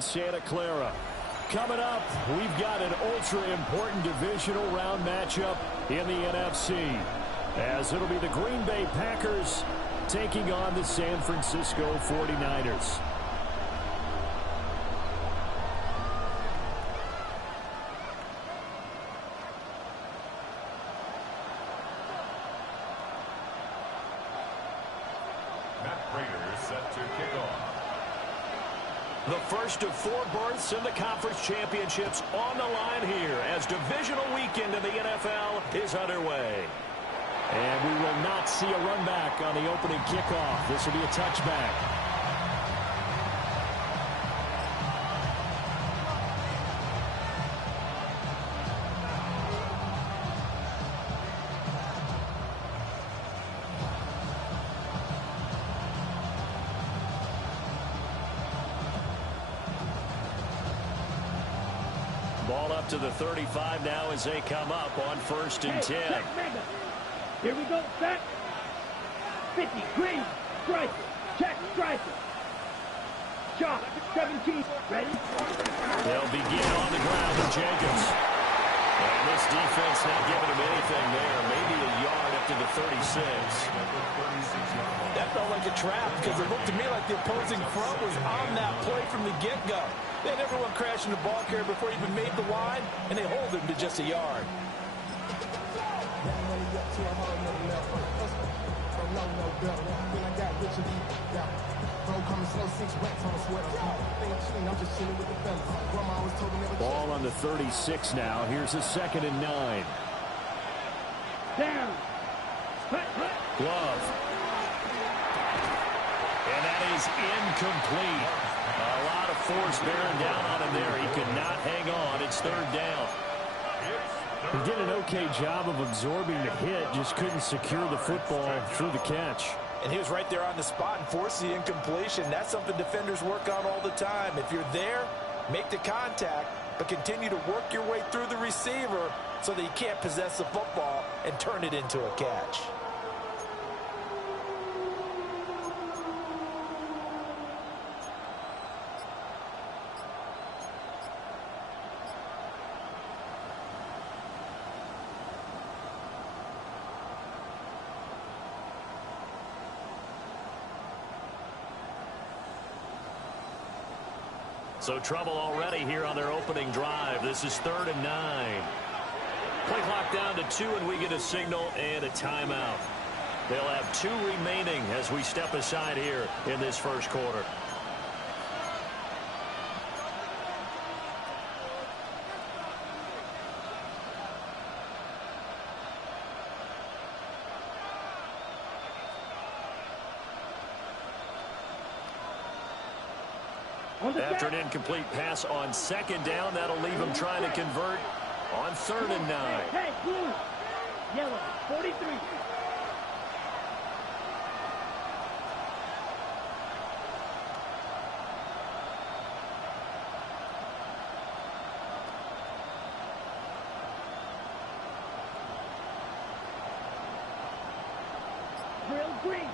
in Santa Clara. Coming up, we've got an ultra-important divisional round matchup in the NFC, as it'll be the Green Bay Packers taking on the San Francisco 49ers. The first of 4 berths in the conference championships on the line here as divisional weekend in the NFL is underway. And we will not see a run back on the opening kickoff. This will be a touchback. Ball up to the 35 now as they come up on 1st and 10. Here we go, set. 50, green, striker, check, striker. Shot, 17, ready? They'll begin on the ground with Jenkins. And this defense not giving him anything there. Maybe a yard up to the 36. That felt like a trap because it looked to me like the opposing front was on that play from the get-go. They had everyone crashing the ball carrier before he even made the line, and they hold him to just a yard. Ball on the 36 now. Here's a 2nd and 9. Down. Glove. And that is incomplete. A lot of force bearing down on him there. He could not hang on. It's 3rd down. He did an okay job of absorbing the hit, just couldn't secure the football through the catch. And he was right there on the spot and forced the incompletion. That's something defenders work on all the time. If you're there, make the contact, but continue to work your way through the receiver so that you can't possess the football and turn it into a catch. So trouble already here on their opening drive. This is 3rd and 9. Play clock down to 2, and we get a signal and a timeout. They'll have 2 remaining as we step aside here in this first quarter. After an incomplete pass on 2nd down, that'll leave him trying to convert on 3rd and 9. Hey, blue, yellow, 43. Drill green.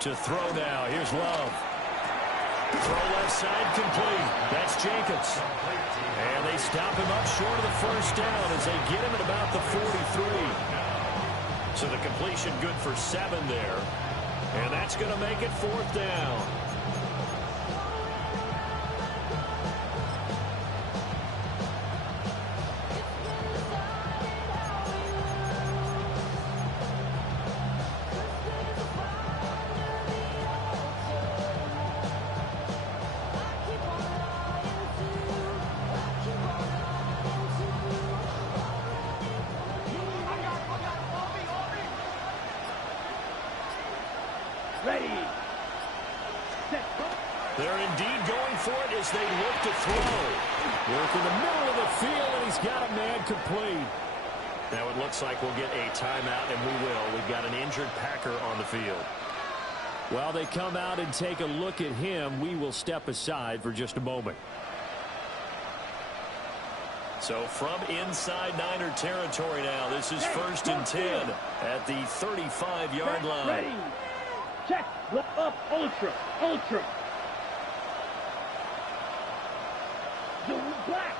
To throw now. Here's Love. Throw left side complete. That's Jenkins. And they stop him up short of the 1st down as they get him at about the 43. So the completion good for 7 there. And that's going to make it 4th down. Ready. Set. They're indeed going for it as they look to throw. Work in the middle of the field, and he's got a man complete. Now it looks like we'll get a timeout, and we will. We've got an injured Packer on the field. While they come out and take a look at him, we will step aside for just a moment. So from inside Niner territory now, this is 1st and 10 at the 35-yard line. Ready. Check. Left up. Ultra. Ultra. Zoom black.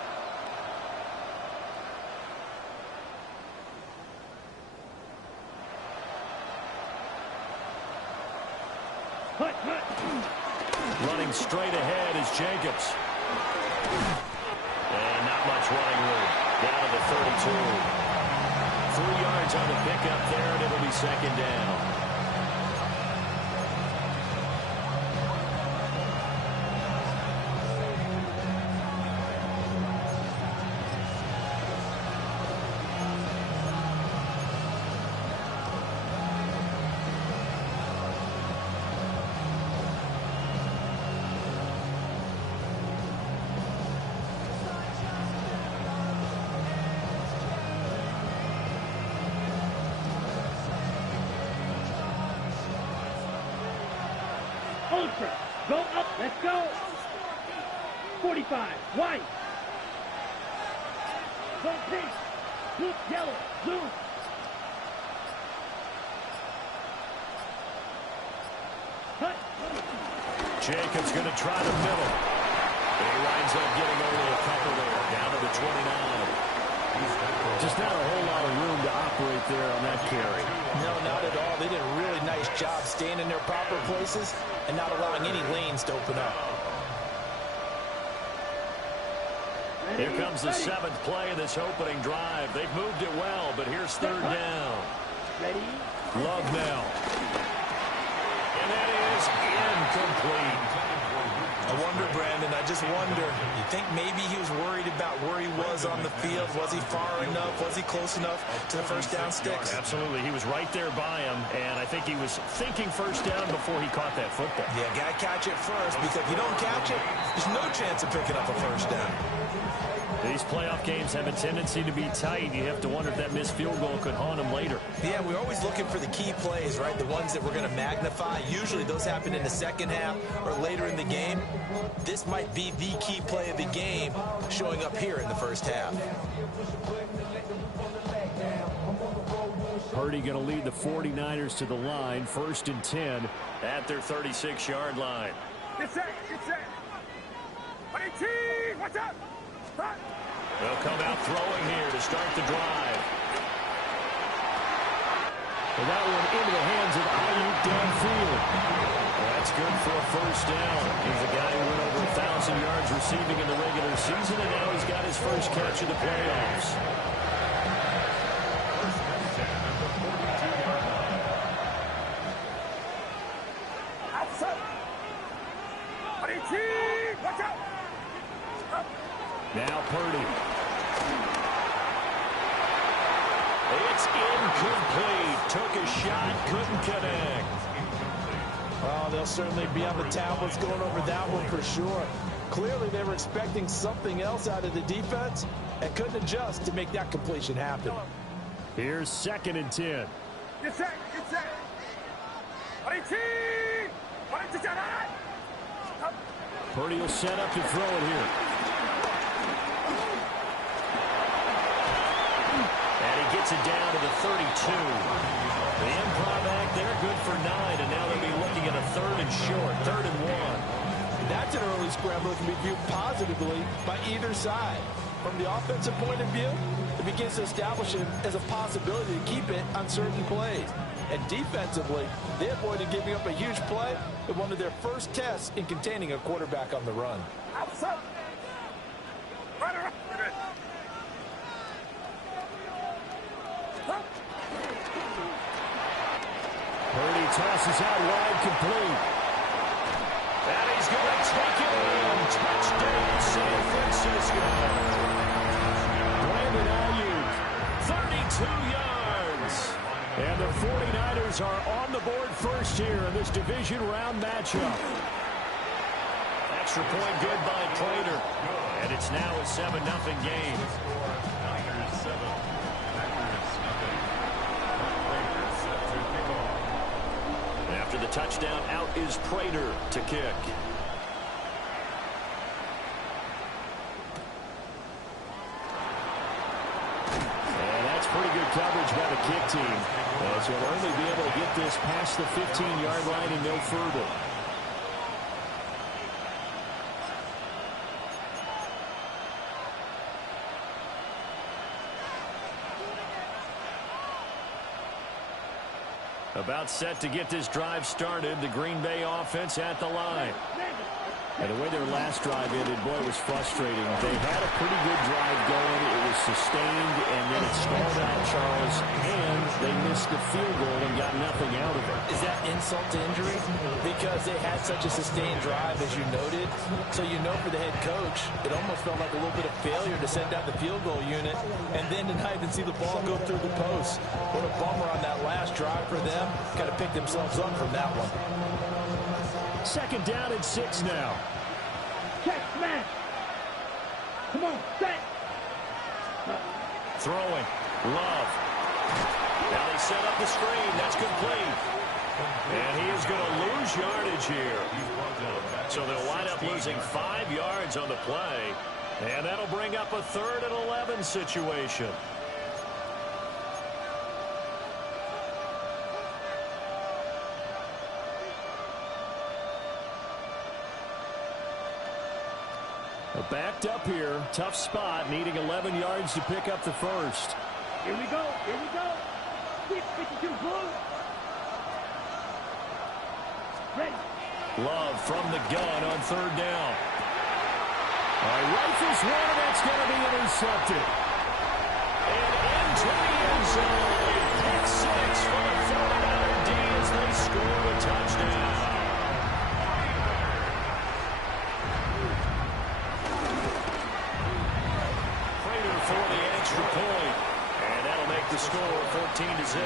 Hut, hut. Running straight ahead is Jacobs. And not much running room. Down to the 32. 3 yards on the pickup there, and it'll be second down. Ultra. Go up. Let's go. 45. White. Go pink. Blue, yellow. Blue. Hut. Jacobs going to try the middle. He winds up getting only a couple there. Down to the 29. Just not a whole lot of room to operate there on that carry. No, not at all. They did a really nice job staying in their proper places and not allowing any lanes to open up. Here comes the 7th play of this opening drive. They've moved it well, but here's third down. Ready? Love now. And that is incomplete. I wonder, Brandon, I just wonder, you think maybe he was worried about where he was on the field? Was he far enough? Was he close enough to the first down sticks? Absolutely. He was right there by him, and I think he was thinking first down before he caught that football. Yeah, got to catch it first, because if you don't catch it, there's no chance of picking up a first down. These playoff games have a tendency to be tight. You have to wonder if that missed field goal could haunt him later. Yeah, we're always looking for the key plays, right? The ones that we're going to magnify. Usually those happen in the second half or later in the game. This might be the key play of the game showing up here in the first half. Purdy going to lead the 49ers to the line. 1st and 10 at their 36-yard line. Get set. Get set. What's up? They'll come out throwing here to start the drive. And that one into the hands of Ayuk downfield. That's good for a first down. He's a guy who went over 1,000 yards receiving in the regular season, and now he's got his first catch of the playoffs. Now Purdy. It's incomplete. Took a shot, couldn't connect. Oh, they'll certainly be on the tablets going over that one for sure. Clearly, they were expecting something else out of the defense and couldn't adjust to make that completion happen. Here's 2nd and 10. Get set. Get set. Purdy will set up to throw it here. And he gets it down to the 32. The improv act there, good for 9, and now they'll be looking at a 3rd and short, 3rd and 1. That's an early scramble that can be viewed positively by either side. From the offensive point of view, it begins to establish it as a possibility to keep it on certain plays. And defensively, they avoided giving up a huge play in one of their first tests in containing a quarterback on the run. Purdy tosses out wide, complete. And he's going to take it in. Touchdown, San Francisco. Brandon Ayuk, 32 yards. and the 49ers are on the board first here in this division round matchup. Extra point good by Prater. And it's now a 7-0 game. After the touchdown, out is Prater to kick. And that's pretty good coverage by the kick team, as he'll only be able to get this past the 15-yard line and no further. About set to get this drive started, the Green Bay offense at the line. And the way their last drive ended, boy, it was frustrating. They had a pretty good drive going. It was sustained, and then it stalled out, Charles, and they missed the field goal and got nothing out of it. Is that insult to injury? Because they had such a sustained drive, as you noted. So you know for the head coach, it almost felt like a little bit of failure to send out the field goal unit and then to not even see the ball go through the post. What a bummer on that last drive for them. Got to pick themselves up from that one. Second down and 6 now. Check, smash. Come on, set. Throwing. Love. Now they set up the screen. That's complete. And he is going to lose yardage here. So they'll wind up losing 5 yards on the play. And that'll bring up a 3rd and 11 situation. Backed up here. Tough spot. Needing 11 yards to pick up the first. Here we go. Here we go. 52 blue. Ready. Love from the gun on 3rd down. Rifles one, and that's going to be intercepted. And into the end zone. Pick 6 for the 49er D as they score a touchdown. For the extra point. And that'll make the score 14-0.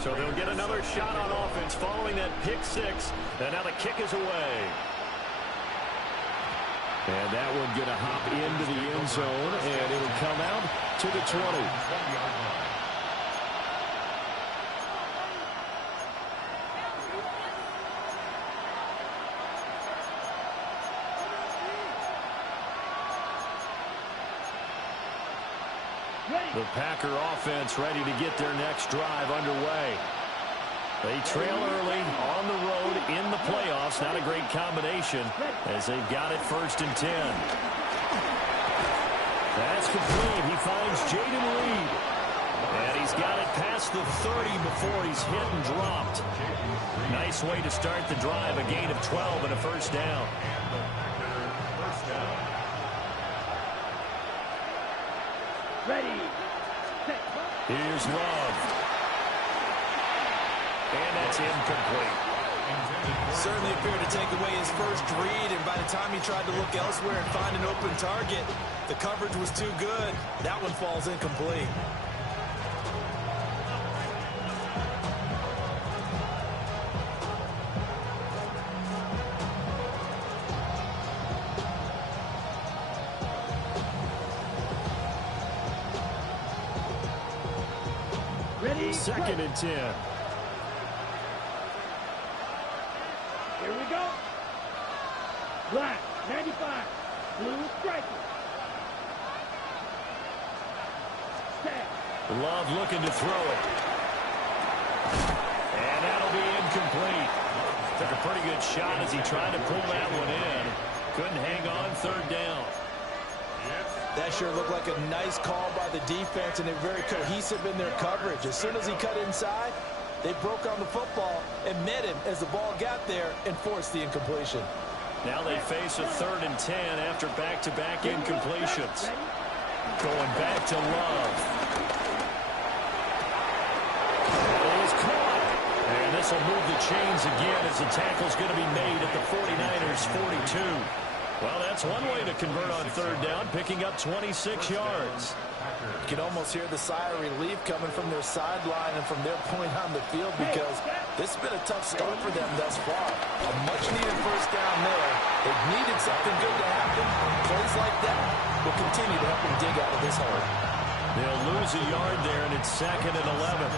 So they'll get another shot on offense following that pick 6. And now the kick is away. And that one going to hop into the end zone, and it'll come out to the 20. The Packer offense ready to get their next drive underway. They trail early on the road in the playoffs. Not a great combination as they've got it 1st and 10. That's complete. He finds Jaden Reed. And he's got it past the 30 before he's hit and dropped. Nice way to start the drive. A gain of 12 and a 1st down. Ready. Here's Love. And that's incomplete. Certainly appeared to take away his first read, and by the time he tried to look elsewhere and find an open target, the coverage was too good. That one falls incomplete. Ready. 2nd and 10. Here we go. Black, 95. Blue striker. Set. Love looking to throw it. And that'll be incomplete. Took a pretty good shot as he tried to pull that one in. Couldn't hang on 3rd down. That sure looked like a nice call by the defense, and they're very cohesive in their coverage. As soon as he cut inside, they broke on the football and met him as the ball got there and forced the incompletion. Now they face a 3rd and 10 after back-to-back incompletions. Going back to Love. It was caught. And this will move the chains again as the tackle's going to be made at the 49ers' 42. Well, that's one way to convert on 3rd down, picking up 26 yards. You can almost hear the sigh of relief coming from their sideline and from their point on the field, because this has been a tough start for them thus far. A much-needed 1st down there. They've needed something good to happen. Plays like that will continue to help them dig out of this hole. They'll lose a yard there, and it's 2nd and 11.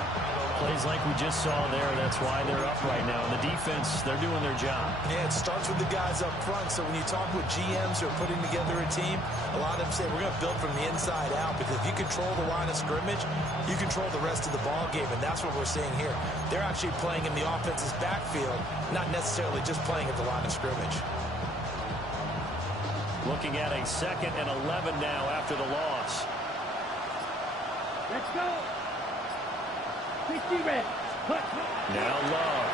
Plays like we just saw there, that's why they're up right now. And the defense, they're doing their job. Yeah, it starts with the guys up front. So when you talk with GMs who are putting together a team, a lot of them say we're going to build from the inside out, because if you control the line of scrimmage, you control the rest of the ball game, and that's what we're seeing here. They're actually playing in the offense's backfield, not necessarily just playing at the line of scrimmage. Looking at a 2nd and 11 now after the loss. Let's go. 60 red. Now Love.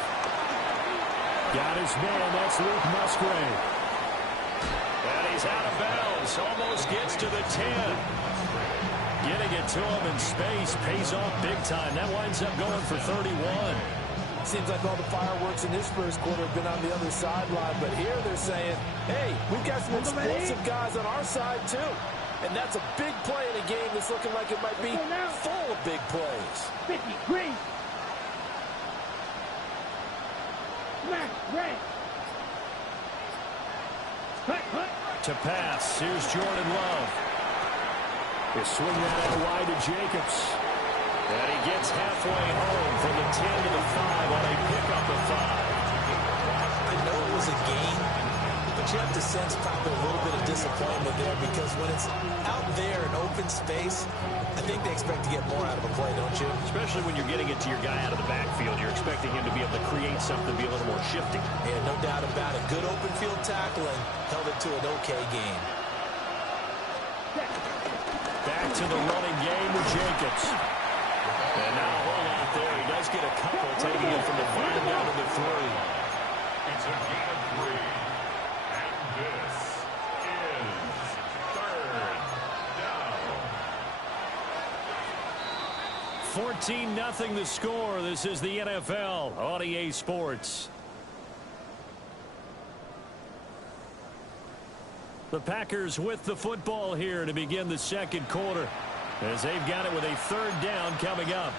Got his man. That's Luke Musgrave. And he's out of bounds. Almost gets to the 10. Getting it to him in space pays off big time. That winds up going for 31. Seems like all the fireworks in this first quarter have been on the other sideline, but here they're saying, hey, we've got some explosive guys on our side too. And that's a big play in a game that's looking like it might be full of big plays. 50 green. Smash red. To pass, here's Jordan Love. He'll swing that out wide to Jacobs. And he gets halfway home from the 10 to the 5 on a pickup of 5. I know it was a game, but you have to sense probably a little bit of disappointment there, because when it's out there in open space, I think they expect to get more out of a play, don't you? Especially when you're getting it to your guy out of the backfield. You're expecting him to be able to create something, be a little more shifty. Yeah, no doubt about it. Good open field tackling, held it to an okay game. Back to the running game with Jacobs. And now a whole lot there. He does get a couple, taking it from the 5 down to the 3. It's a gain of 3. And this is 3rd down. 14-0 the score. This is the NFL on EA Sports. The Packers with the football here to begin the second quarter, as they've got it with a 3rd down coming up.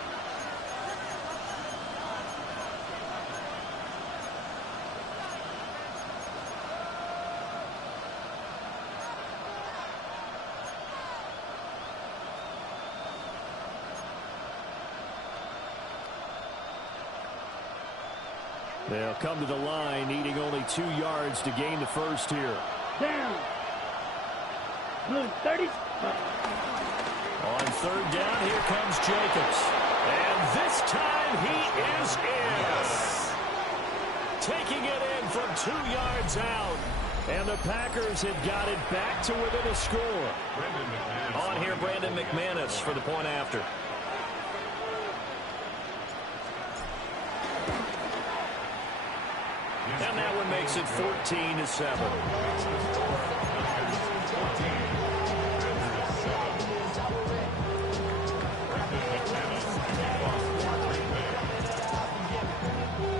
They'll come to the line, needing only 2 yards to gain the first here. Down. Blue 30. On 3rd down, here comes Jacobs. And this time he is in. Yes. Taking it in from 2 yards out. And the Packers have got it back to within a score. On here, Brandon McManus for the point after. And that one makes it 14-7.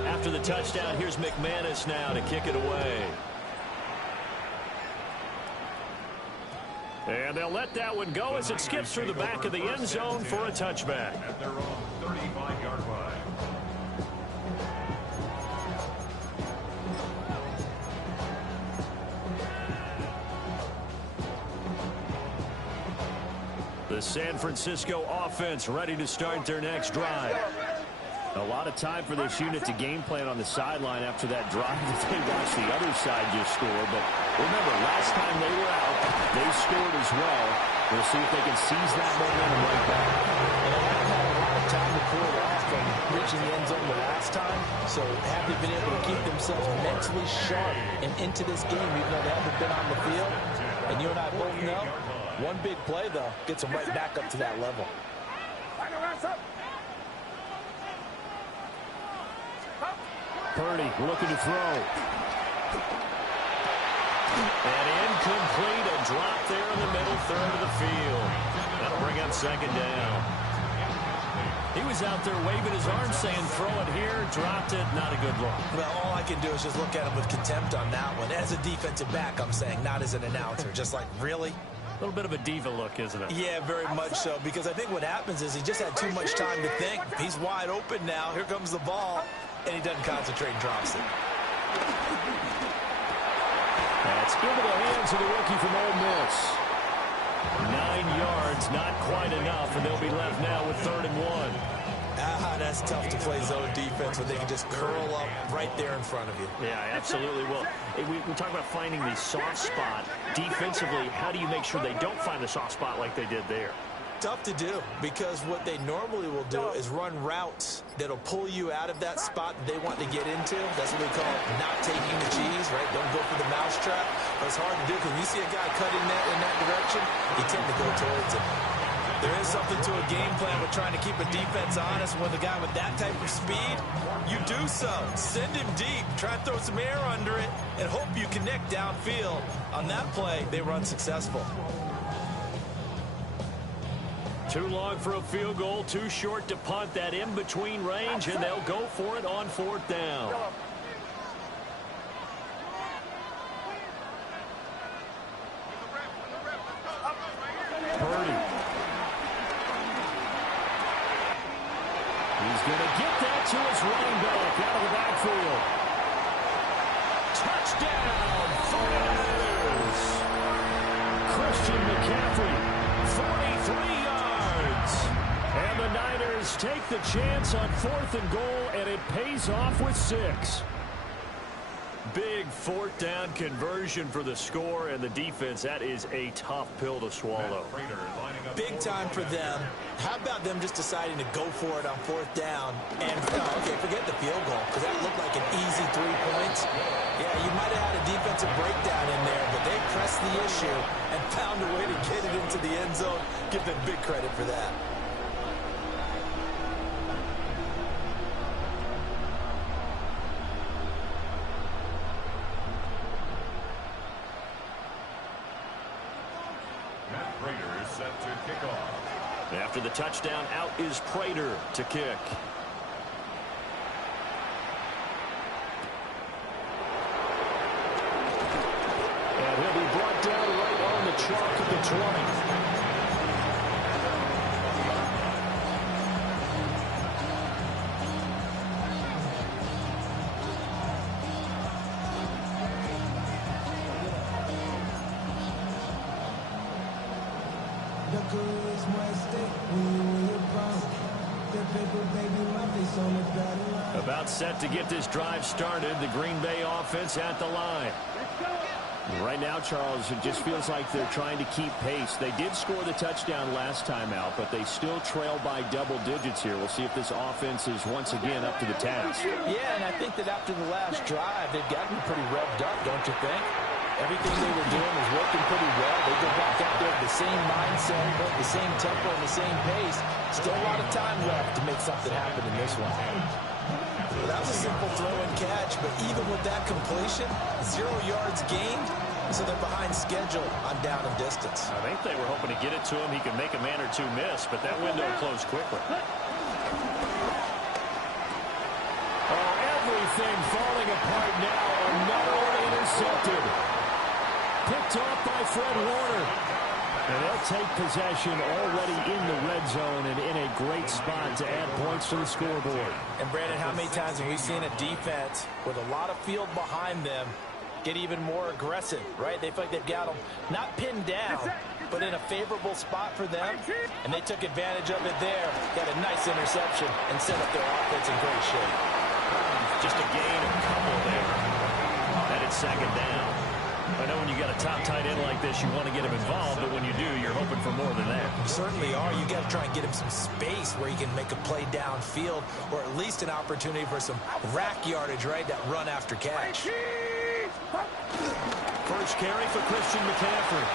After the touchdown, here's McManus now to kick it away. And they'll let that one go as it skips through the back of the end zone for a touchback. At their own 35-yard line. The San Francisco offense ready to start their next drive. A lot of time for this unit to game plan on the sideline after that drive that they watched the other side just score. But remember, last time they were out, they scored as well. We'll see if they can seize that momentum right back. And they haven't had a lot of time to pull it off from reaching the end zone the last time. So have they been able to keep themselves mentally sharp and into this game, even though they haven't been on the field? And you and I both know, one big play, though, gets them right back up to that level. Purdy looking to throw. And incomplete, a drop there in the middle third of the field. That'll bring up 2nd down. He was out there waving his arms saying, throw it here, dropped it, not a good look. Well, all I can do is just look at him with contempt on that one. As a defensive back, I'm saying, not as an announcer. Just like, really? A little bit of a diva look, isn't it? Yeah, very much so, because I think what happens is he just had too much time to think. He's wide open now. Here comes the ball, and he doesn't concentrate and drops it. That's into the hands of the rookie from Ole Miss. 9 yards, not quite enough, and they'll be left now with 3rd and 1. That's tough to play zone defense when they can just curl up right there in front of you. Yeah, absolutely. Well, we talk about finding the soft spot. Defensively, how do you make sure they don't find the soft spot like they did there? Tough to do, because what they normally will do is run routes that'll pull you out of that spot that they want to get into. That's what we call not taking the cheese, right? Don't go for the mousetrap. But it's hard to do because when you see a guy cutting that in that direction, you tend to go towards him. There is something to a game plan with trying to keep a defense honest. With a guy with that type of speed, you do so. Send him deep, try and throw some air under it, and hope you connect downfield. On that play, they run successful. Too long for a field goal, too short to punt. That in-between range, and they'll go for it on 4th down. Purdy. He's going to get that to his running back out of the backfield. Touchdown, 49ers. Christian McCaffrey, 43 yards. And the Niners take the chance on 4th and goal, and it pays off with 6. Big 4th down conversion for the score, and the defense, that is a tough pill to swallow. Big time for them. How about them just deciding to go for it on 4th down? And, okay, forget the field goal, because that looked like an easy 3 points. Yeah, you might have had a defensive breakdown in there, but they pressed the issue and found a way to get it into the end zone. Give them big credit for that. After the touchdown, out is Prater to kick. And he'll be brought down right on the chalk of the 20. About set to get this drive started. The Green Bay offense at the line. Right now, Charles, it just feels like they're trying to keep pace. They did score the touchdown last time out, but they still trail by double digits here. We'll see if this offense is once again up to the task. Yeah, and I think that after the last drive, they've gotten pretty revved up, don't you think? Everything they were doing was working pretty well. They go back up there with the same mindset, the same tempo, and the same pace. Still a lot of time left to make something happen in this one. Well, that was a simple throw and catch, but even with that completion, 0 yards gained, so they're behind schedule on down and distance. I think they were hoping to get it to him. He could make a man or two miss, but that window closed quickly. Oh, everything falling apart now. Another one intercepted. Picked off by Fred Warner. And they'll take possession already in the red zone and in a great spot to add points to the scoreboard. And, Brandon, how many times have we seen a defense with a lot of field behind them get even more aggressive, right? They feel like they've got them not pinned down, but in a favorable spot for them, and they took advantage of it there. Got a nice interception and set up their offense in great shape. Just a gain of a couple there. And it's 2nd down. I know when you got a top tight end like this, you want to get him involved, but when you do, you're hoping for more than that. You certainly are. You got to try and get him some space where he can make a play downfield, or at least an opportunity for some rack yardage, right? That run after catch. First carry for Christian McCaffrey.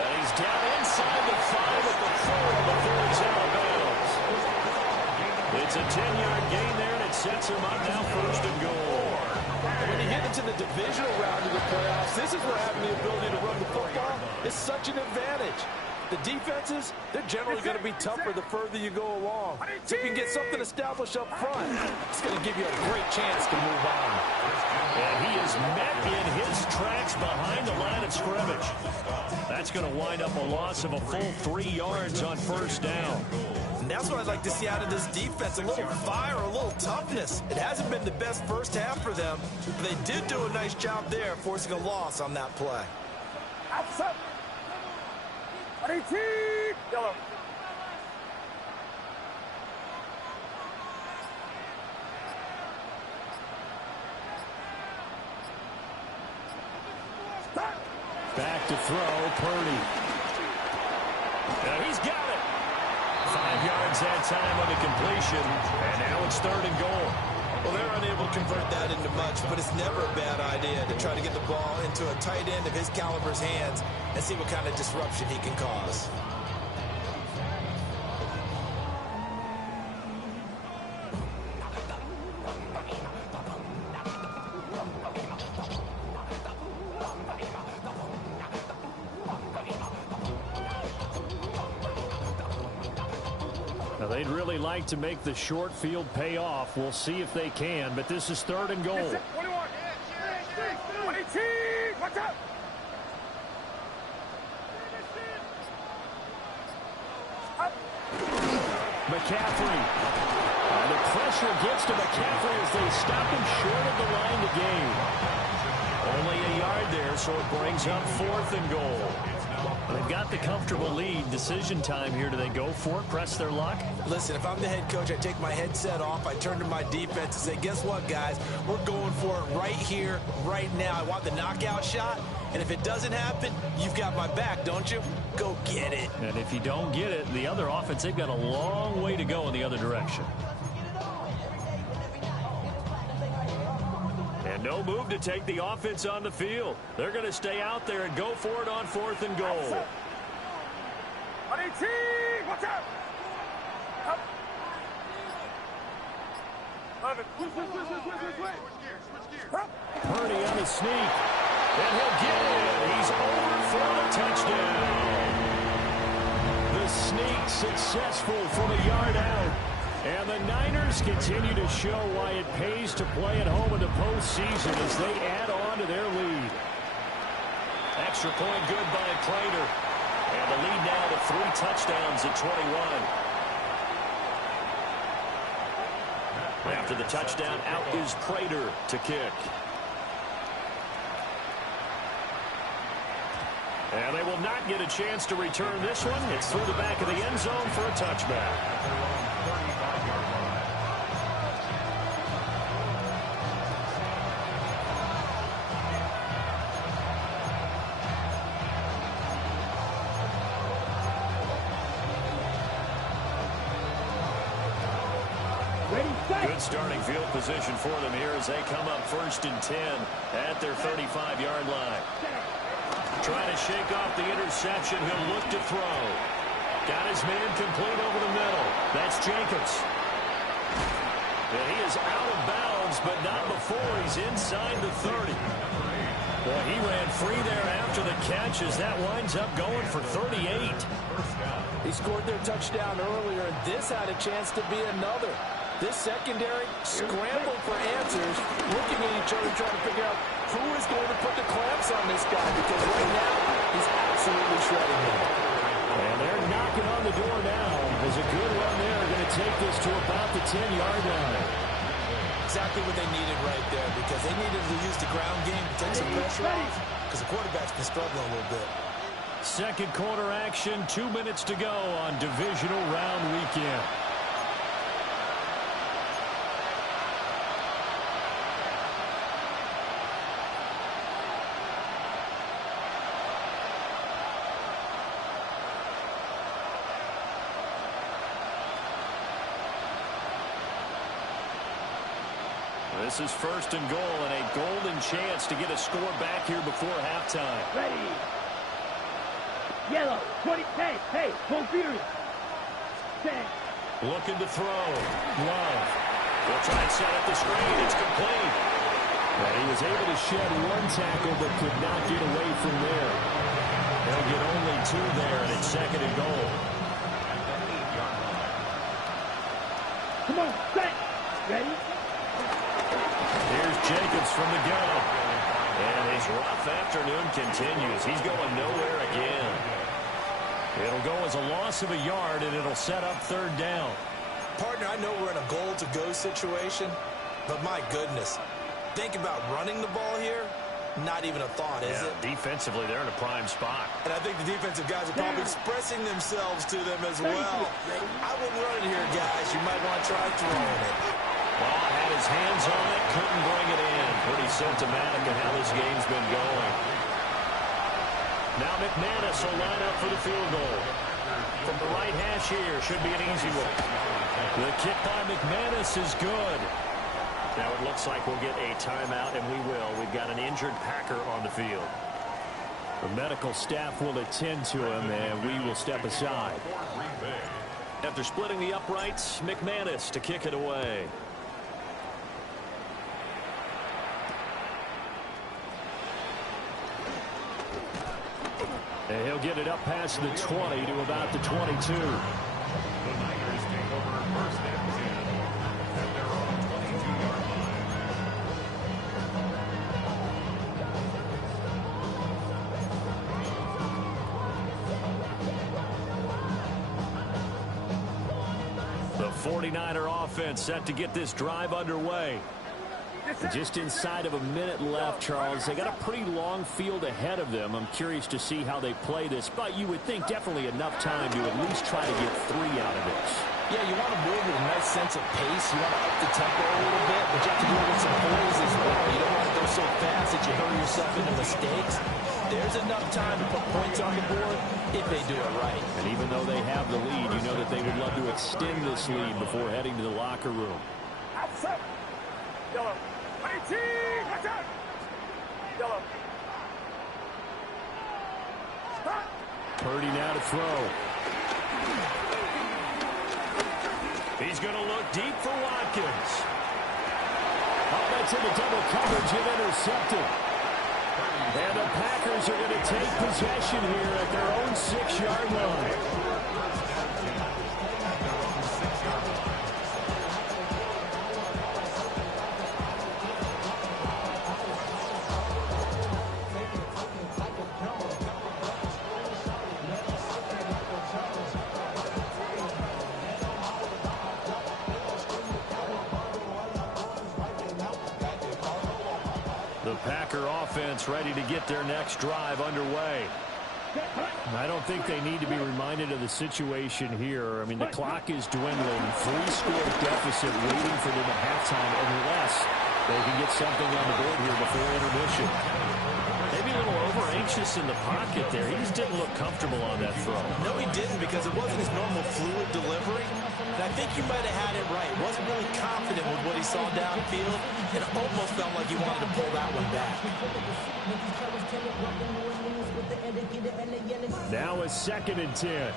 And he's down inside the 5 at the 4 before he's out of bounds. It's a 10-yard gain there, and it sets him up now 1st and goal. When you get into the divisional round of the playoffs, this is where having the ability to run the football is such an advantage. The defenses, they're generally going to be tougher the further you go along. So if you can get something established up front, it's going to give you a great chance to move on. And he is met in his tracks behind the line of scrimmage. That's going to wind up a loss of a full 3 yards on 1st down. And that's what I'd like to see out of this defense, a little fire, a little toughness. It hasn't been the best first half for them, but they did do a nice job there, forcing a loss on that play. Yellow. Back to throw, Purdy. And he's got it. 5 yards that time on the completion, and now it's 3rd and goal. Well, they're unable to convert that into much, but it's never a bad idea to try to get the ball into a tight end of his caliber's hands and see what kind of disruption he can cause. Now, they'd really like to make the short field pay off. We'll see if they can, but this is 3rd and goal. 21. 22. Watch out. McCaffrey. The pressure gets to McCaffrey as they stop him short of the line to gain. Only a yard there, so it brings up 4th and goal. They've got the comfortable lead. Decision time here. Do they go for it, press their luck? Listen, if I'm the head coach, I take my headset off, I turn to my defense and say, guess what, guys? We're going for it right here, right now. I want the knockout shot, and if it doesn't happen, you've got my back, don't you? Go get it. And if you don't get it, the other offense, they've got a long way to go in the other direction. And no move to take the offense on the field. They're going to stay out there and go for it on 4th and goal. 18. Watch out. Up. 11. Switch. Purdy on the sneak. And he'll get it. He's over for the touchdown. The sneak successful from a yard out. And the Niners continue to show why it pays to play at home in the postseason as they add on to their lead. Extra point good by Prater. And the lead now to 3 touchdowns at 21. After the touchdown, out is Prater to kick. And they will not get a chance to return this one. It's through the back of the end zone for a touchback. Good starting field position for them here as they come up 1st and 10 at their 35-yard line. Trying to shake off the interception. He'll look to throw. Got his man complete over the middle. That's Jacobs. And he is out of bounds, but not before he's inside the 30. Well, he ran free there after the catch as that winds up going for 38. He scored their touchdown earlier, and this had a chance to be another. This secondary scrambled for answers, looking at each other, trying to figure out who is going to put the clamps on this guy, because right now, he's absolutely shredding him. And they're knocking on the door now. There's a good run there. Going to take this to about the 10-yard line. Exactly what they needed right there, because they needed to use the ground game to take some pressure off, because the quarterback's been struggling a little bit. Second quarter action, 2 minutes to go on divisional round weekend. This is 1st and goal and a golden chance to get a score back here before halftime. Ready. Yellow. 20. Hey. Full period. 10. Looking to throw. Love. They'll try and set up the screen. It's complete. And he was able to shed 1 tackle but could not get away from there. They'll get only 2 there, and it's 2nd and goal. Come on. Set. Ready. Here's Jacobs from the gun. And his rough afternoon continues. He's going nowhere again. It'll go as a loss of a yard, and it'll set up 3rd down. Partner, I know we're in a goal-to-go situation, but my goodness, think about running the ball here. Not even a thought, is it? Defensively, they're in a prime spot. And I think the defensive guys are probably expressing themselves to them as well. I wouldn't run it here, guys. You might want to try throwing it. Ball had his hands on it, couldn't bring it in. Pretty symptomatic of how this game's been going. Now McManus will line up for the field goal. From the right hash here, should be an easy one. The kick by McManus is good. Now it looks like we'll get a timeout, and we will. We've got an injured Packer on the field. The medical staff will attend to him, and we will step aside. After splitting the uprights, McManus to kick it away. And he'll get it up past the 20 to about the 22. The Niners take over first and 10 at their own 22-yard line. The 49er offense set to get this drive underway. Just inside of a minute left, Charles. They got a pretty long field ahead of them. I'm curious to see how they play this, but you would think definitely enough time to at least try to get 3 out of this. Yeah, you want to move with a nice sense of pace. You want to up the tempo a little bit, but you have to do it with some poise as well. You don't want to go so fast that you hurry yourself into mistakes. There's enough time to put points on the board if they do it right. And even though they have the lead, you know that they would love to extend this lead before heading to the locker room. Outside. Yellow. 18. Watch out. Yellow. Purdy now to throw. He's going to look deep for Watkins. Oh, that's in the double coverage and intercepted. And the Packers are going to take possession here at their own 6-yard line. The Packer offense ready to get their next drive underway. I don't think they need to be reminded of the situation here. I mean, the clock is dwindling. 3-score deficit waiting for them at halftime unless they can get something on the board here before intermission. Maybe a little over-anxious in the pocket there. He just didn't look comfortable on that throw. No, he didn't, because it wasn't his normal fluid delivery. And I think you might have had it right. Wasn't really confident with what he saw downfield, and it almost felt like he wanted to pull that one back. Now a 2nd and 10.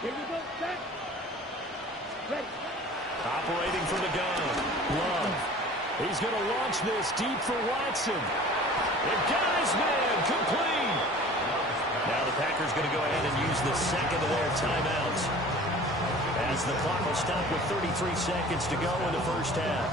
Here we go. Set. Ready. Operating from the gun. Love. He's going to launch this deep for Watson. It got his man complete. Now the Packers going to go ahead and use the second of their timeouts, as the clock will stop with 33 seconds to go in the first half.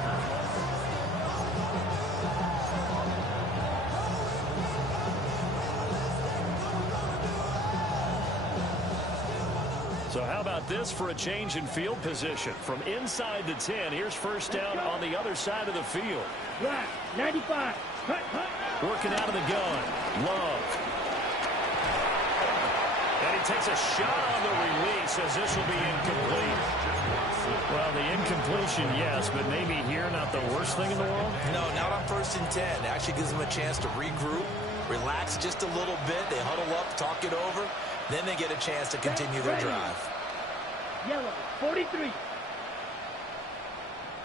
So how about this for a change in field position? From inside the 10, here's first down on the other side of the field. Right. 95. Cut, cut. Working out of the gun. Love. And he takes a shot on the release, as this will be incomplete. Well, the incompletion, yes, but maybe here not the worst thing in the world? No, not on 1st and 10. It actually gives them a chance to regroup, relax just a little bit. They huddle up, talk it over. Then they get a chance to continue their drive. Yellow. 43.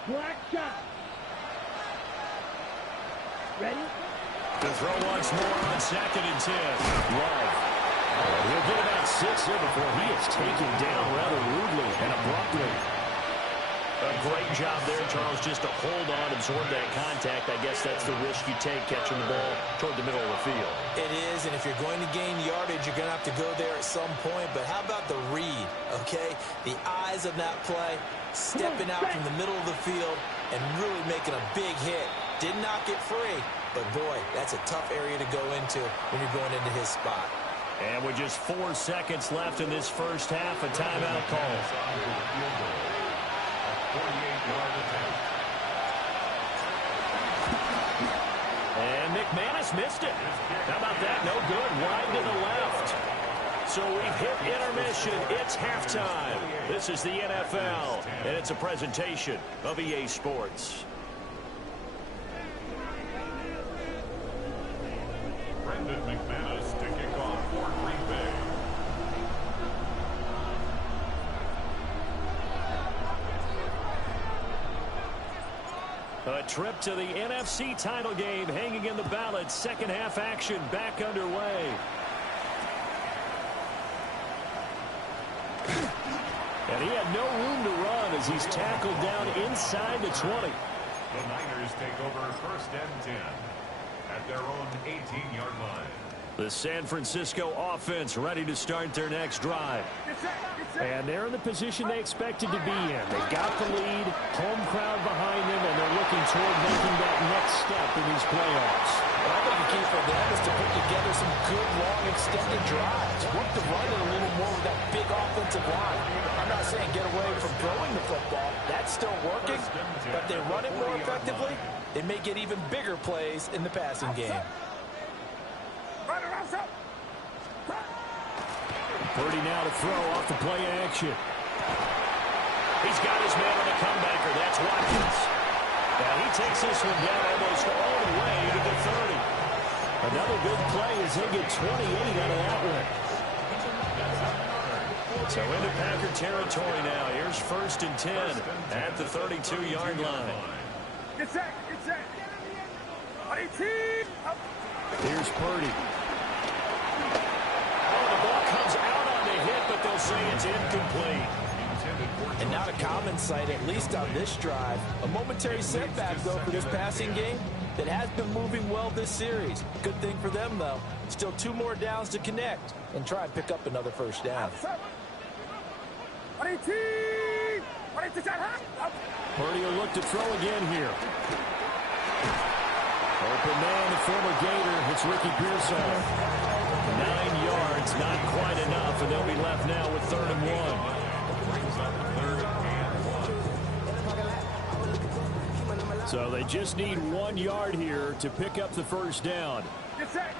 Black shot. Ready? To throw once more on 2nd and 10. Love. He'll get about 6 here before he is taken down rather rudely and abruptly. A great job there, Charles, just to hold on, absorb that contact. I guess that's the risk you take catching the ball toward the middle of the field. It is, and if you're going to gain yardage, you're going to have to go there at some point. But how about the read, okay? The eyes of that play, stepping out from the middle of the field and really making a big hit. Did not get free, but boy, that's a tough area to go into when you're going into his spot. And with just 4 seconds left in this first half, a timeout call. 48-yard attempt. And McManus missed it. How about that? No good. Wide to the left. So we've hit intermission. It's halftime. This is the NFL, and it's a presentation of EA Sports. Ready A trip to the NFC title game hanging in the balance. Second half action back underway. And he had no room to run as he's tackled down inside the 20. The Niners take over 1st and 10 at their own 18-yard line. The San Francisco offense ready to start their next drive. And they're in the position they expected to be in. They got the lead, home crowd behind them, and they're looking toward making that next step in these playoffs. Well, I think the key for them is to put together some good, long, extended drives. Work the run it a little more with that big offensive line. I'm not saying get away from throwing the football. That's still working. But if they run it more effectively, they may get even bigger plays in the passing game. Purdy now to throw off the play action. He's got his man on the comebacker. That's Watkins. Now he takes this one down almost all the way to the 30. Another good play as they get 28 out of that one. So into Packer territory now. Here's 1st and 10 at the 32-yard line. Get set. Here's Purdy. Comes out on the hit, but they'll say it's incomplete. And not a common sight, at least on this drive. A momentary setback, though, for this passing game that has been moving well this series. Good thing for them, though. Still 2 more downs to connect and try and pick up another 1st down. Purdy will look to throw again here. Open man, the former Gator. It's Ricky Pearsall. 9 yards, not quite enough, and they'll be left now with 3rd and 1. So they just need 1 yard here to pick up the 1st down. Get set.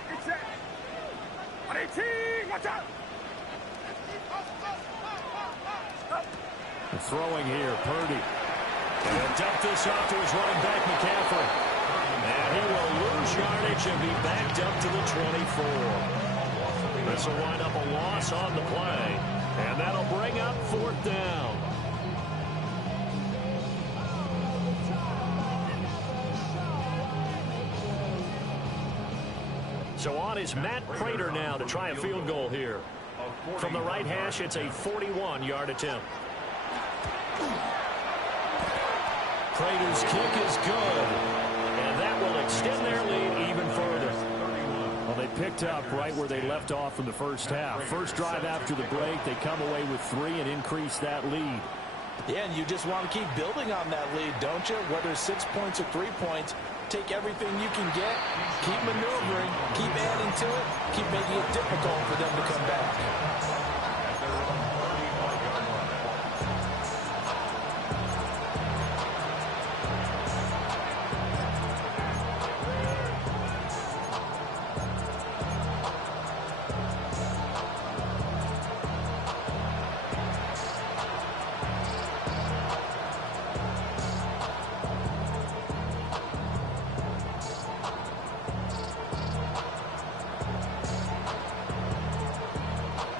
Watch out. Throwing here, Purdy. And he'll dump this off to his running back, McCaffrey. And he will lose yardage and be backed up to the 24. This will wind up a loss on the play, and that'll bring up 4th down. So on is Matt Prater now to try a field goal here. From the right hash, it's a 41-yard attempt. Prater's kick is good, and that will extend their lead even further. Well, they picked up right where they left off in the 1st half. First drive after the break, they come away with 3 and increase that lead. Yeah, and you just want to keep building on that lead, don't you? Whether it's 6 points or 3 points, take everything you can get, keep maneuvering, keep adding to it, keep making it difficult for them to come back.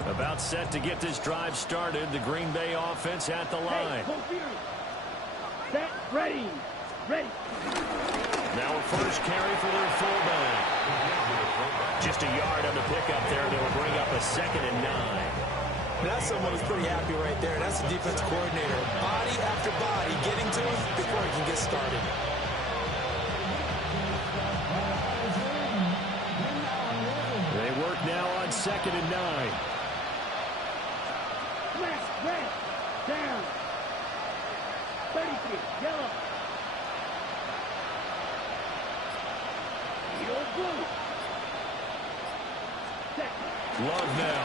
About set to get this drive started. The Green Bay offense at the line. Set, ready. Now a first carry for their fullback. Just a yard on the pickup there. They'll bring up a 2nd and 9. That's someone who's pretty happy right there. That's the defense coordinator. Body after body getting to him before he can get started. They work now on 2nd and 9. Red, down. 33, yellow. Field goal. Love now.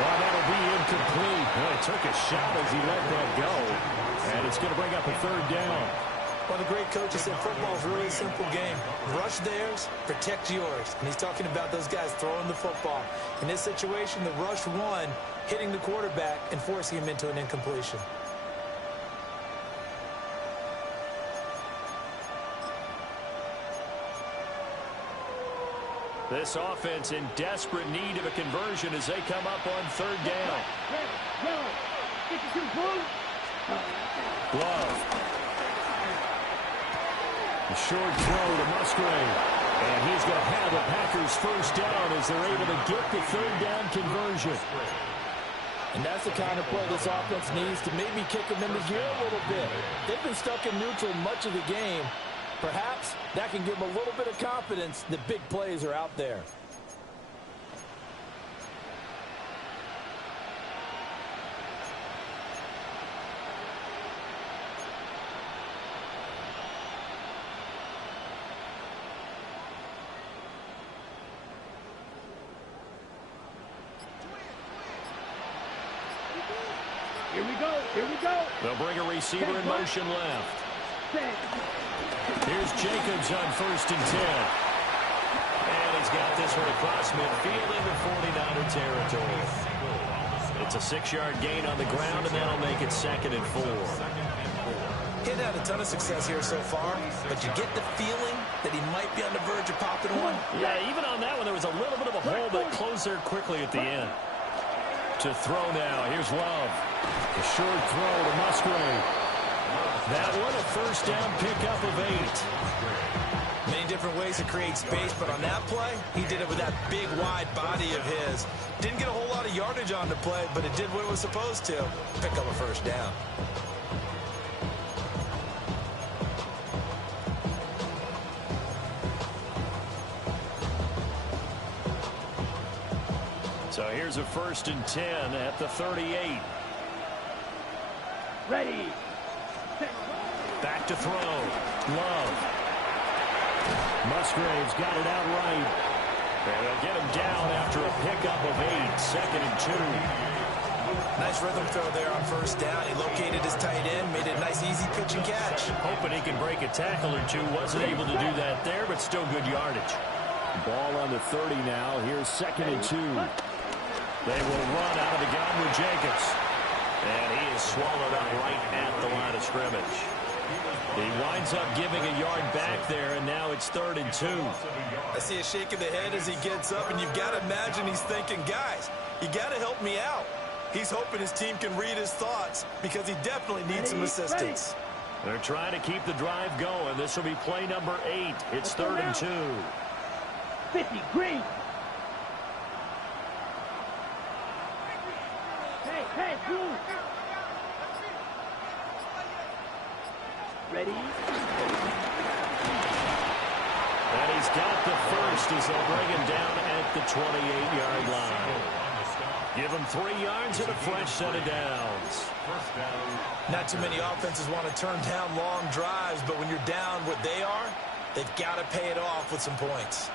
Well, that'll be incomplete. Boy, took a shot as he let that go. And it's going to bring up a 3rd down. Well, the great coach said football is really a simple game. Rush theirs, protect yours. And he's talking about those guys throwing the football. In this situation, the rush one, hitting the quarterback and forcing him into an incompletion. This offense in desperate need of a conversion as they come up on 3rd down. Red, yellow, 52 blue. Love. A short throw to Musgrave. And he's going to have the Packers first down as they're able to get the third down conversion. And that's the kind of play this offense needs to maybe kick them into gear a little bit. They've been stuck in neutral much of the game. Perhaps that can give them a little bit of confidence that big plays are out there. Here we go. Here we go. They'll bring a receiver in motion left. Here's Jacobs on 1st and 10. And he's got this one across midfield into 49er territory. It's a 6-yard gain on the ground, and that'll make it 2nd and 4. He's had a ton of success here so far, but you get the feeling that he might be on the verge of popping one. Yeah, even on that one, there was a little bit of a hole, but it closed there quickly at the end. To throw now, here's Love. A short throw to Musgrave. That one, a first down pickup of 8. Many different ways to create space, but on that play, he did it with that big, wide body of his. Didn't get a whole lot of yardage on the play, but it did what it was supposed to. Pick up a first down. So here's a 1st and 10 at the 38. Ready. Back to throw. Love. Musgrave's got it out right. And they'll get him down after a pickup of 8. 2nd and 2. Nice rhythm throw there on 1st down. He located his tight end, made it a nice, easy pitch and catch. Hoping he can break a tackle or two. Wasn't able to do that there, but still good yardage. Ball on the 30 now. Here's 2nd and 2. They will run out of the gun with Jacobs. And he is swallowed up right at the line of scrimmage. He winds up giving a yard back there, and now it's 3rd and 2. I see a shake of the head as he gets up, and you've got to imagine he's thinking, guys, you got to help me out. He's hoping his team can read his thoughts because he definitely needs some assistance. They're trying to keep the drive going. This will be play number 8. It's 3rd and 2. 50, green. Hey, blue. Ready. And he's got the first as they'll bring him down at the 28-yard line. Give him 3 yards and a fresh set of downs. Not too many offenses want to turn down long drives, but when you're down what they are, they've got to pay it off with some points.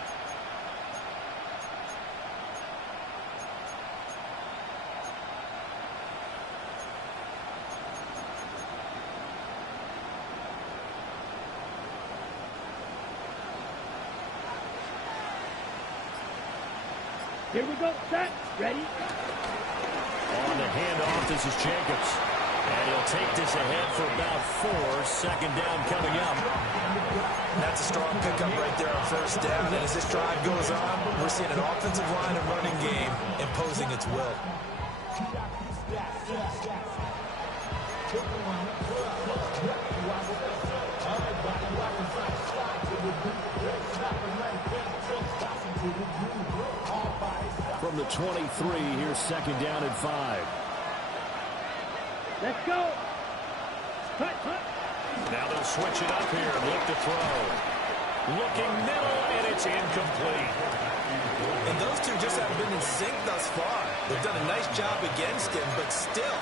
Here we go. Set. Ready. On the handoff, this is Jacobs. And he'll take this ahead for about 4. 2nd down coming up. That's a strong pickup right there on 1st down. And as this drive goes on, we're seeing an offensive line and running game imposing its will. From the 23, here's 2nd down and 5. Let's go. Cut. Now they'll switch it up here and look to throw. Looking middle, and it's incomplete. And those two just haven't been in sync thus far. They've done a nice job against him, but still,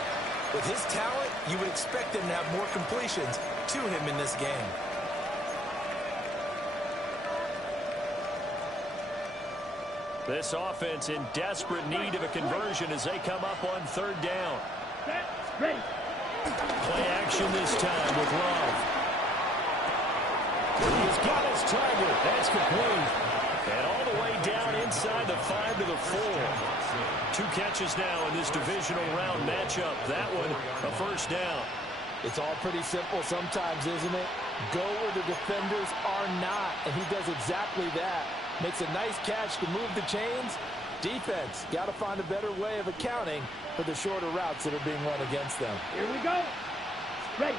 with his talent, you would expect him to have more completions to him in this game. This offense in desperate need of a conversion as they come up on 3rd down. Set. Ready. Play action this time with Love. He's got his target. That's complete. And all the way down inside the 5 to the 4. 2 catches now in this divisional round matchup. That one, a first down. It's all pretty simple sometimes, isn't it? Go where the defenders are not, and he does exactly that. Makes a nice catch to move the chains. Defense, got to find a better way of accounting for the shorter routes that are being run against them. Here we go. Ready.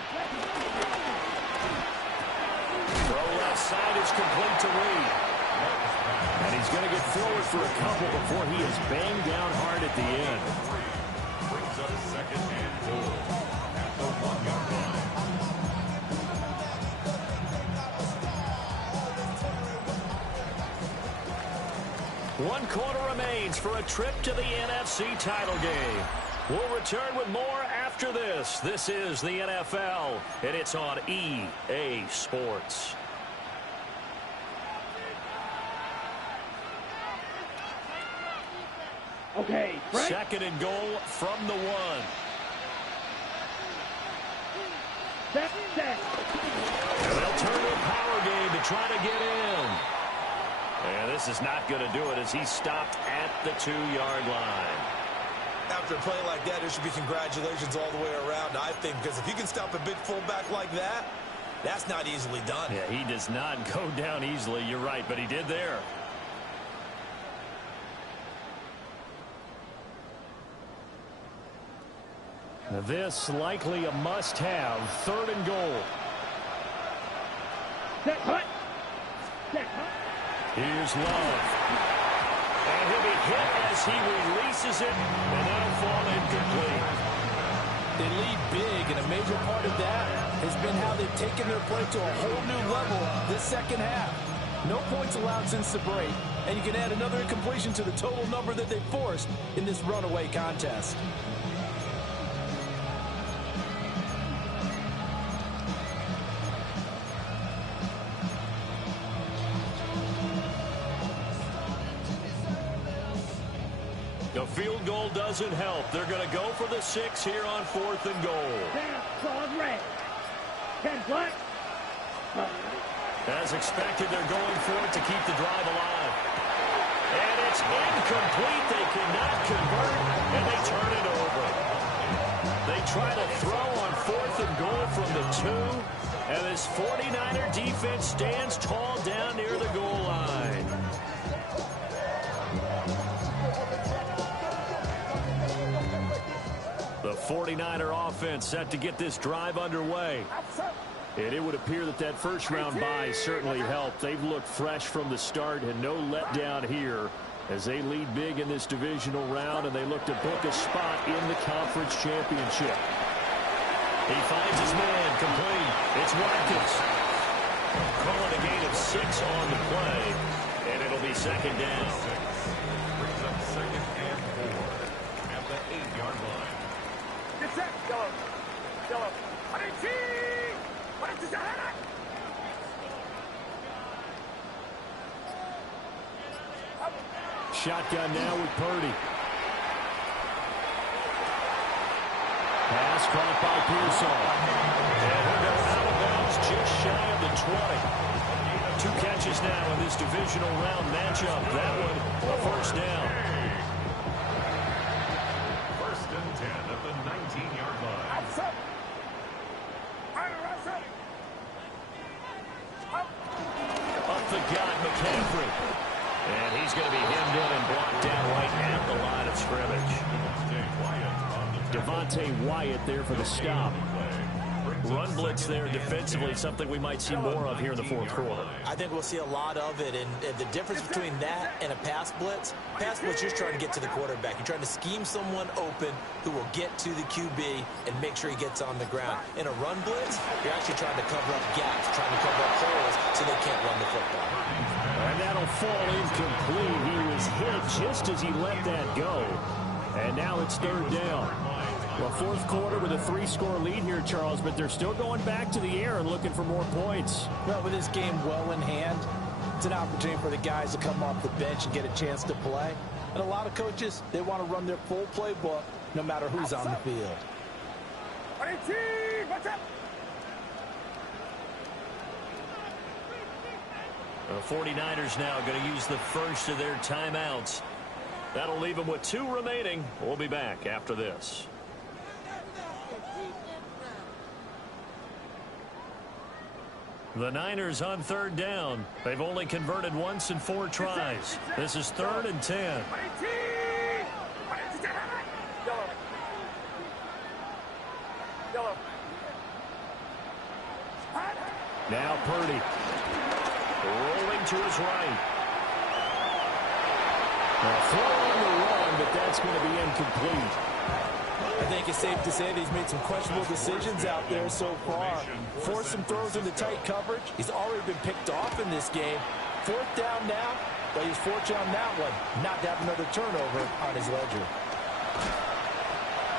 Throw left side is complete to Reed. And he's going to get forward for a couple before he is banged down hard at the end. Brings up second and goal at the 1-yard line. One quarter remains for a trip to the NFC title game. We'll return with more after this. This is the NFL, and it's on EA Sports. Okay, Frank. Second and goal from the 1. Set. And they'll turn to a power game to try to get in. And this is not going to do it as he's stopped at the 2-yard line. After a play like that, there should be congratulations all the way around, I think, because if you can stop a big fullback like that, that's not easily done. Yeah, he does not go down easily. You're right, but he did there. This likely a must-have. Third and goal. Set hut. Set hut. Here's Love. And he'll be hit as he releases it, and that'll fall incomplete. They lead big, and a major part of that has been how they've taken their play to a whole new level this second half. No points allowed since the break, and you can add another incompletion to the total number that they forced in this runaway contest. The field goal doesn't help. They're going to go for the 6 here on 4th and goal. Dog red. 10 black. As expected, they're going for it to keep the drive alive. And it's incomplete. They cannot convert, and they turn it over. They try to throw on 4th and goal from the 2, and this 49er defense stands tall down near the goal line. The 49er offense set to get this drive underway. And it would appear that that first-round bye certainly helped. They've looked fresh from the start and no letdown here as they lead big in this divisional round, and they look to book a spot in the conference championship. He finds his man complete. It's Watkins. Calling a gain of 6 on the play, and it'll be second down. Brings up second and 4 at the 8-yard line. Get set. Yellow. Yellow. Shotgun now with Purdy. Pass caught by Pearsall. And he'll go out of bounds just shy of the 20. 2 catches now in this divisional round matchup. That one a first down. First and 10 at the 19-yard line. Up the gut, McCaffrey. And he's going to be hemmed in and blocked down right at the line of scrimmage. Devontae Wyatt there for the stop. Run blitz there defensively, something we might see more of here in the 4th quarter. I think we'll see a lot of it, and the difference between that and a pass blitz you're trying to get to the quarterback. You're trying to scheme someone open who will get to the QB and make sure he gets on the ground. In a run blitz, you're actually trying to cover up gaps, trying to cover up holes so they can't run the football. And that'll fall incomplete. He was hit just as he let that go. And now it's 3rd down. Well, 4th quarter with a 3-score lead here, Charles, but they're still going back to the air and looking for more points. Well, with this game well in hand, it's an opportunity for the guys to come off the bench and get a chance to play. And a lot of coaches, they want to run their full playbook no matter who's on the field. What's up? The 49ers now going to use the first of their timeouts. That'll leave them with 2 remaining. We'll be back after this. The Niners on 3rd down. They've only converted once in 4 tries. This is 3rd and 10. Now Purdy. Rolling to his right. A throw on the run, but that's going to be incomplete. I think it's safe to say that he's made some questionable decisions out there so far. Forced some throws into tight coverage. He's already been picked off in this game. Fourth down now, but he's fortunate on that one not to have another turnover on his ledger.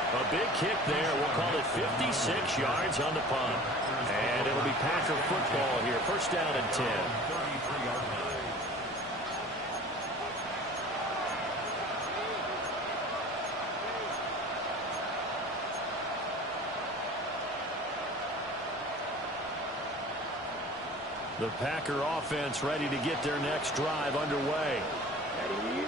A big kick there. We'll call it 56 yards on the punt. And it'll be Packer football here. First down and 10. The Packer offense ready to get their next drive underway.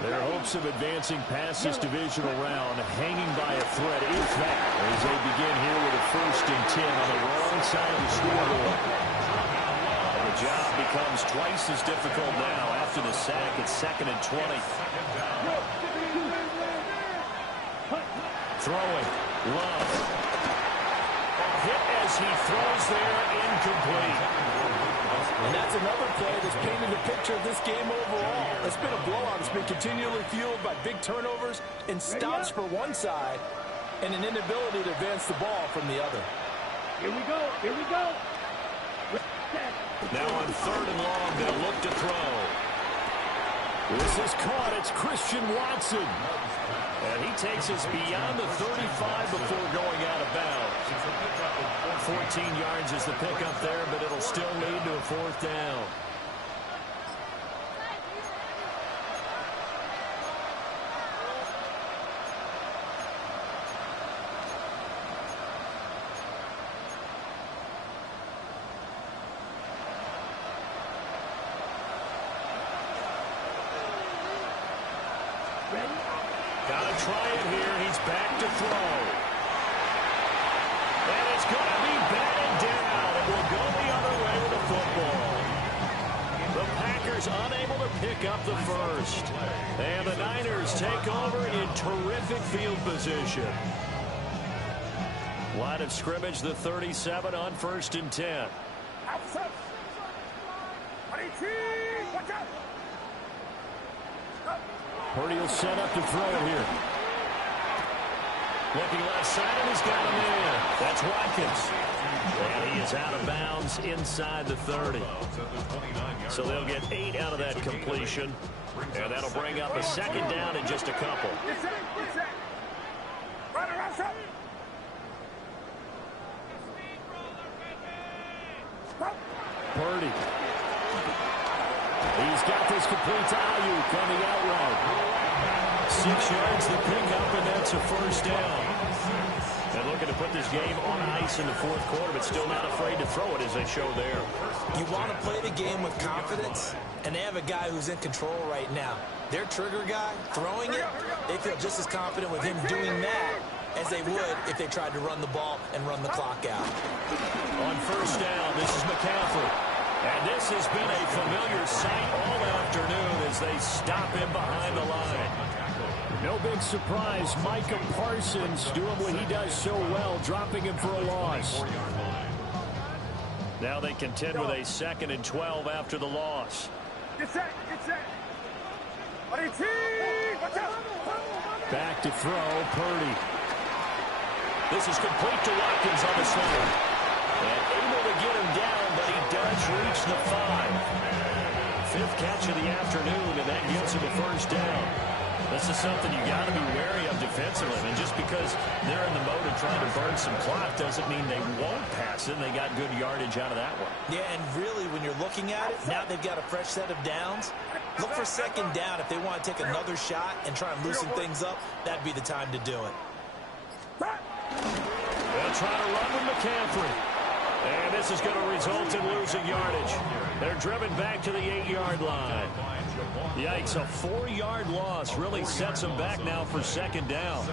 Their hopes of advancing past this divisional round hanging by a thread, if that, as they begin here with a 1st and 10 on the wrong side of the scoreboard. The job becomes twice as difficult now after the sack at 2nd and 20. Throwing. Love. Hit as he throws there, incomplete. And that's another play that's painted a picture of this game overall. It's been a blowout. It's been continually fueled by big turnovers and stops for one side and an inability to advance the ball from the other. Here we go. Here we go. Now on 3rd and long, they'll look to throw. This is caught. It's Christian Watson. And he takes us beyond the 35 before going out of bounds. 14 yards is the pickup there, but it'll still lead to a 4th down. Gotta try it here. He's back to throw. And it's going to be batted down. It will go the other way with the football. The Packers unable to pick up the first. And the Niners take over in terrific field position. Line of scrimmage, the 37 on 1st and 10. Purdy will set up to throw it here. Looking left side, and he's got him in. That's Watkins. And he is out of bounds inside the 30. So they'll get 8 out of that completion. And that'll bring up a 2nd down in just a couple. Purdy. He's got this complete to Ayuk on the out route. 6 yards the pickup, and that's a 1st down. And looking to put this game on ice in the 4th quarter, but still not afraid to throw it as they show there. You want to play the game with confidence, and they have a guy who's in control right now. Their trigger guy, throwing it, they feel just as confident with him doing that as they would if they tried to run the ball and run the clock out. On 1st down, this is McCaffrey. And this has been a familiar sight all afternoon as they stop him behind the line. No big surprise. Micah Parsons doing what he does so well, dropping him for a loss. Now they contend with a 2nd and 12 after the loss. Get set. Get set. Back to throw, Purdy. This is complete to Watkins on the slant. And able to get him down, but he does reach the 5. 5th catch of the afternoon, and that gives him a 1st down. This is something you got to be wary of defensively. And just because they're in the mode of trying to burn some clock doesn't mean they won't pass it. They got good yardage out of that one. Yeah, and really, when you're looking at it, now they've got a fresh set of downs. Look for 2nd down. If they want to take another shot and try and loosen things up, that'd be the time to do it. They'll try to run with McCaffrey. And this is going to result in losing yardage. They're driven back to the 8-yard line. Yikes, a 4-yard loss really sets them back now for 2nd down.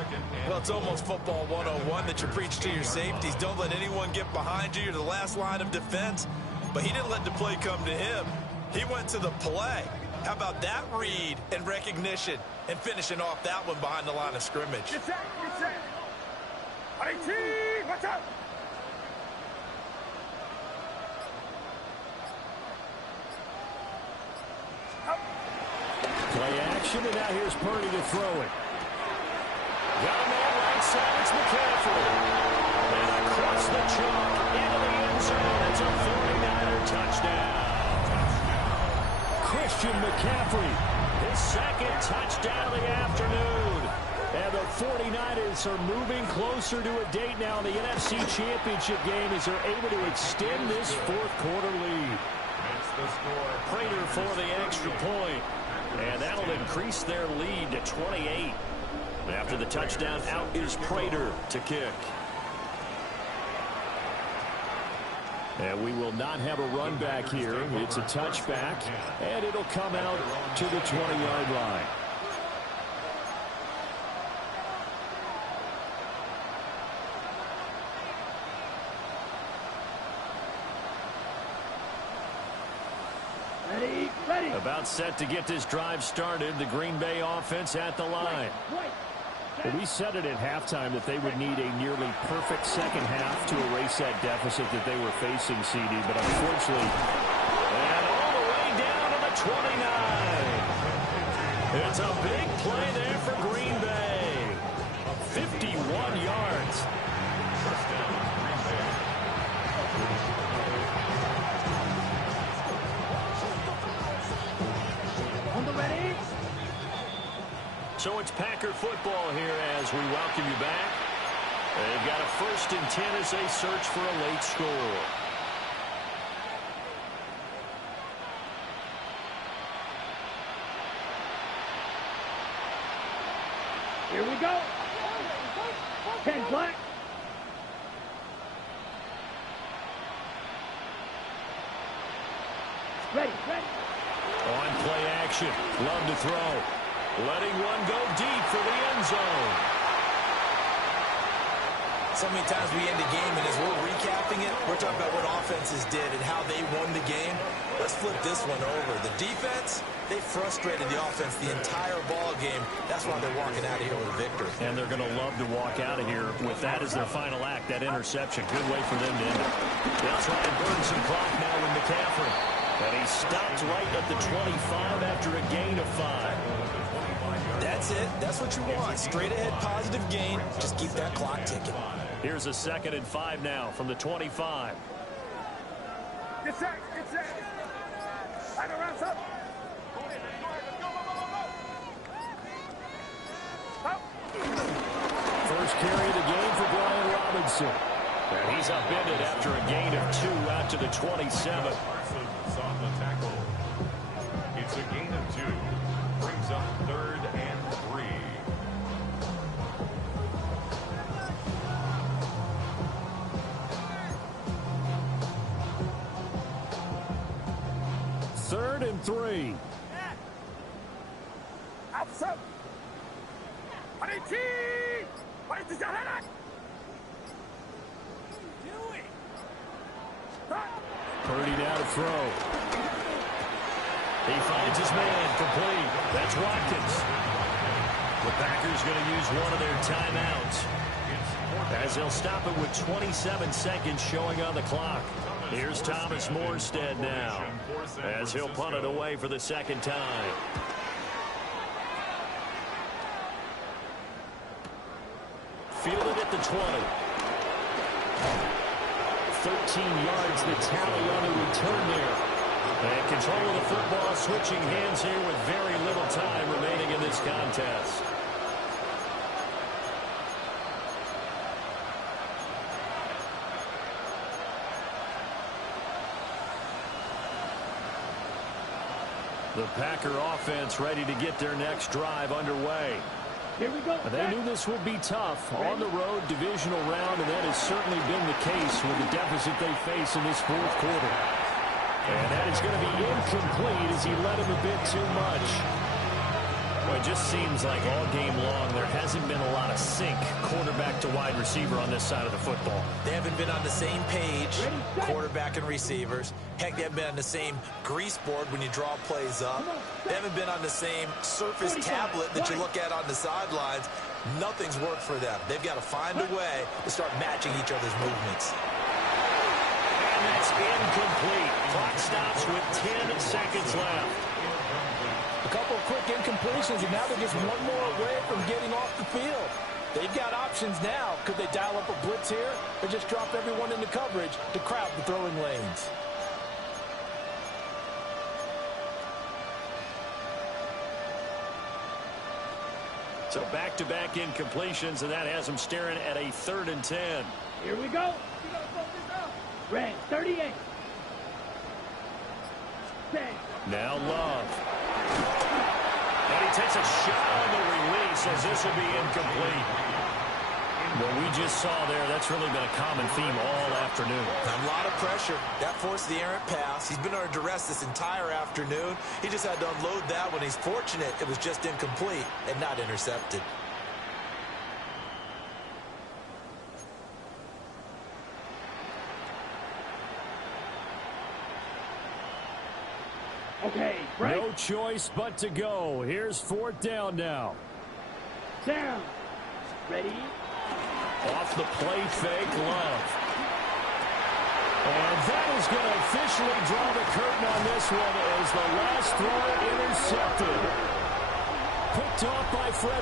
Well, it's almost football 101 that you preach to your safeties. Don't let anyone get behind you. You're the last line of defense. But he didn't let the play come to him. He went to the play. How about that read and recognition and finishing off that one behind the line of scrimmage? Get set. Get set. Watch out. action, and now here's Purdy to throw it. Got a man right side. It's McCaffrey. And across the chalk into the end zone. It's a 49er touchdown. Christian McCaffrey, his second touchdown of the afternoon. And the 49ers are moving closer to a date now in the NFC Championship game as they're able to extend this fourth quarter lead. Prater for the extra point. And that'll increase their lead to 28. After the touchdown, out is Prater to kick. And we will not have a run back here. It's a touchback, and it'll come out to the 20-yard line. Ready. About set to get this drive started. The Green Bay offense at the line. Well, we said it at halftime that they would need a nearly perfect second half to erase that deficit that they were facing, CD. But unfortunately, and all the way down to the 29. It's a big play there for Green Bay. 51 yards. First down, Green Bay. So it's Packer football here as we welcome you back. They've got a 1st and 10 as they search for a late score. Here we go. 10 black. Ready. On play action. Love to throw. Letting one go deep for the end zone. So many times we end the game, and as we're recapping it, we're talking about what offenses did and how they won the game. Let's flip this one over. The defense, they frustrated the offense the entire ball game. That's why they're walking out of here with a victory. And they're going to love to walk out of here with that as their final act, that interception. Good way for them to end it. They'll try and burn some clock now with McCaffrey. And he stopped right at the 25 after a gain of 5. That's it. That's what you want. Straight ahead positive gain. Just keep that clock ticking. Here's a 2nd and 5 now from the 25. Get set. I got rounds up. First carry of the game for Brian Robinson. And he's upended after a gain of 2 out to the 27. Parsons on the tackle. It's a gain of 2. Brings up 3rd and 3. Third and 3. Outside. What is that? Purdy now to throw. He finds his man complete. That's Watkins. The Packers going to use one of their timeouts as they'll stop it with 27 seconds showing on the clock. Here's Thomas Morstead now as he'll punt it away for the second time. Fielded at the 20. 13 yards the tally on the return there. And control of the football, switching hands here with very little time remaining in this contest. The Packer offense ready to get their next drive underway. Here we go. They knew this would be tough on the road, divisional round, and that has certainly been the case with the deficit they face in this fourth quarter. And that is going to be incomplete as he led him a bit too much. Well, it just seems like all game long there hasn't been a lot of sync quarterback to wide receiver on this side of the football. They haven't been on the same page, quarterback and receivers. Heck, they haven't been on the same grease board when you draw plays up. They haven't been on the same surface tablet that you look at on the sidelines. Nothing's worked for them. They've got to find a way to start matching each other's movements. And that's incomplete. Clock stops with 10 seconds left. A couple of quick incompletions, and now they're just one more away from getting off the field. They've got options now. Could they dial up a blitz here or just drop everyone into coverage to crowd the throwing lanes? So back-to-back incompletions, and that has them staring at a 3rd and 10. Here we go. We gotta focus up. Red 38. Set. Now Love. And he takes a shot on the release as this will be incomplete. What we just saw there, that's really been a common theme all afternoon. A lot of pressure. That forced the errant pass. He's been under duress this entire afternoon. He just had to unload that one. He's fortunate it was just incomplete and not intercepted. Okay, break. No choice but to go. Here's 4th down now. Down. Ready? Off the play fake, Love. And that is going to officially draw the curtain on this one as the last throw intercepted. Picked off by Fred.